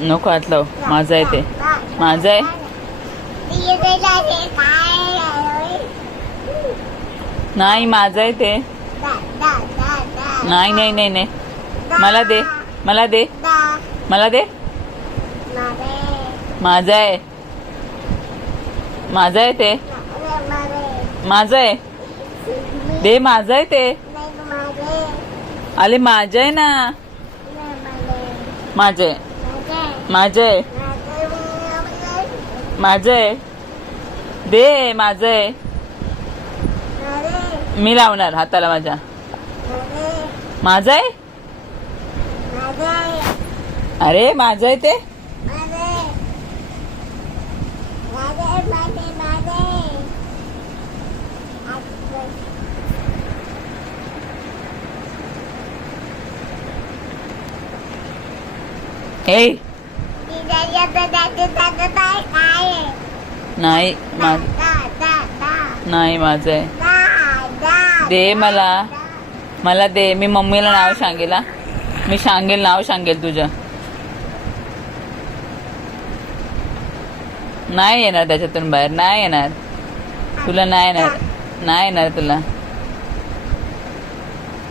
नको हात लाव. माझा आहे ते. माझा आहे. नाही माझं आहे ते. नाही नाही नाही नाही. मला दे. मला दे. मला दे. माझं आहे. माझं आहे ते. माझं आहे. दे. माझं आहे ते. अरे माझं आहे ना. माझं आहे. माझं आहे. माझं आहे. दे. माझं आहे. मी लावणार हाताला माझ्या. माझं आहे. अरे माझं आहे ते. हे नाही नाही माझं आहे. दे मला. मला दे. मी मम्मीला नाव सांगेल. मी सांगेल. नाव सांगेल तुझं. नाही येणार त्याच्यातून बाहेर. नाही येणार तुला. नाही येणार. नाही येणार तुला.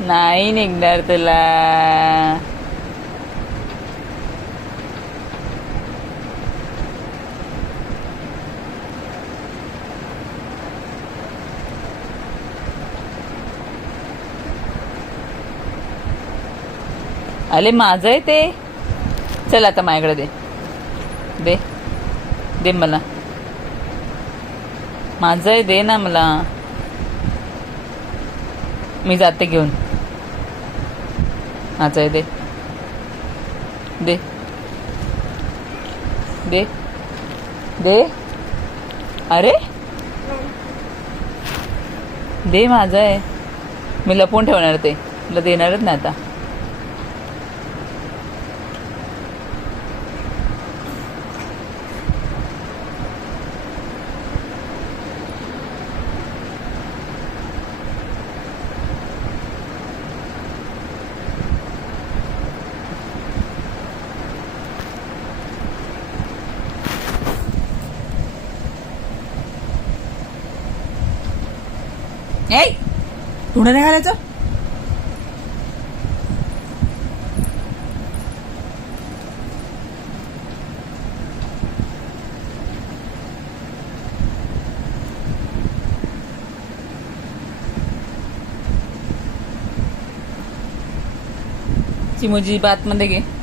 नाही निघणार तुला. अरे माझं आहे ते. चल आता माझ्याकडे दे. दे. दे मला. माझं आहे. दे ना मला. मी जाते घेऊन. माझं आहे. दे. दे. दे. दे. अरे दे. माझं आहे. मी लपवून ठेवणार ते. तुला देणारच नाही आता. ए धुणं नाही घालायचं. चिमूजी बात मध्ये घे.